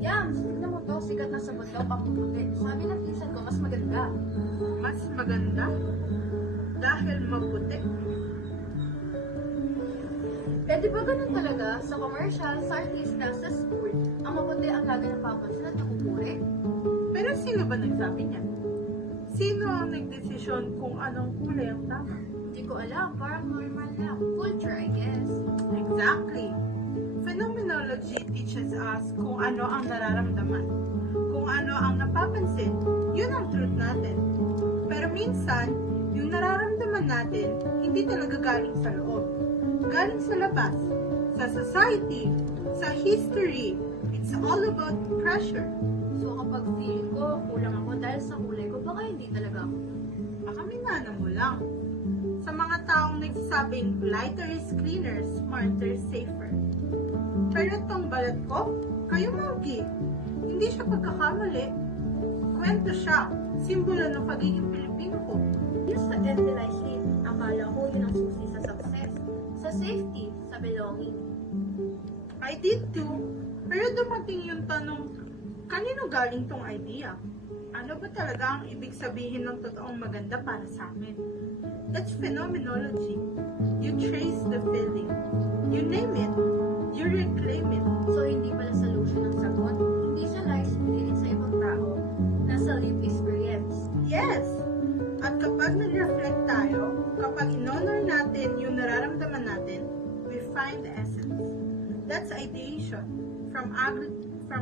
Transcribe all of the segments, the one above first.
Yams, tignan mo to, sikat na sabot daw papuputi. Sabi ng pinsan ko, mas maganda. Mas maganda? Dahil maputi? Eh di ba ganun talaga? Sa commercial, sa artista, sa school, ang maputi ang lagi napapansin at napupuri? Pero sino ba nagsabi niyan? Sino ang nagdesisyon kung anong kulay ang tama? Hindi ko alam, parang normal lang. Culture, I guess. Exactly. Phenomenology teaches us kung ano ang nararamdaman. Kung ano ang napapansin, yun ang truth natin. Pero minsan, yung nararamdaman natin, hindi talaga galing sa loob. Galing sa labas, sa society, sa history. It's all about pressure. So kapag feeling ko, kulang ako dahil sa kulay ko, baka hindi talaga ako. Baka minana mo lang. Sa mga taong nagsasabing lighter is cleaner, smarter, safer. Pero itong balat ko, kayo mogi. Hindi siya pagkakamali. Kwento siya, simbolo ng pagiging Pilipino ko. Yung sa FLI sheet, akala ko yun ang susi sa success. Sa safety, sa belonging. I did too. Pero dumating yung tanong, kanino galing tong idea? Ano ba talaga ang ibig sabihin ng totoong maganda para sa amin? That's phenomenology. You trace the feeling. You name it. You reclaim it. So hindi pala solution ang sagot. Hindi siya lies feeling sa ibang tao. Nasa lived experience. Yes! At kapag nag-reflect tayo, kapag in-honor natin yung nararamdaman natin, we find the essence. That's ideation. From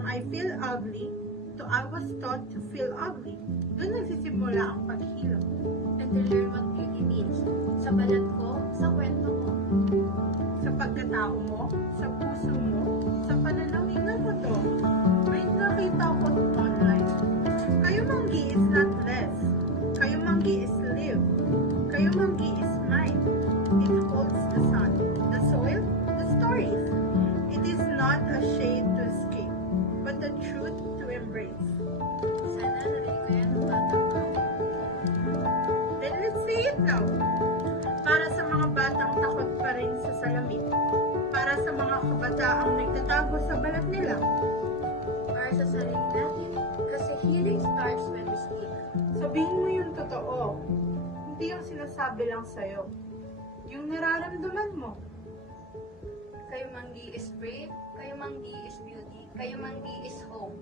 I feel ugly to I was taught to feel ugly. Doon nagsisimula ang paghilom. And to learn what beauty means. Sa balat ko, sa kwento ko. Sa pagkatao mo, sa puso mo, sa pananawin ng buto. May nakita ko online. Kayo manggi is not less. Kayo manggi is live. Kayo manggi is mine. It holds the sun, the soil, the stories. It is not a shade to escape, but the truth to embrace. Sana narinig ko yan ng bata ko. Then let's say it now. Para sa mga batang takot pa rin sa salamin. Para sa mga kabataang nagtatago sa balat nila. Para sa sarili natin. Kasi healing starts when we speak. Sabihin mo yung totoo. Hindi yung sinasabi lang sa'yo. Yung nararamdaman mo. Kayo manggi is brave. Kayo manggi is beauty. Kayo manggi is hope.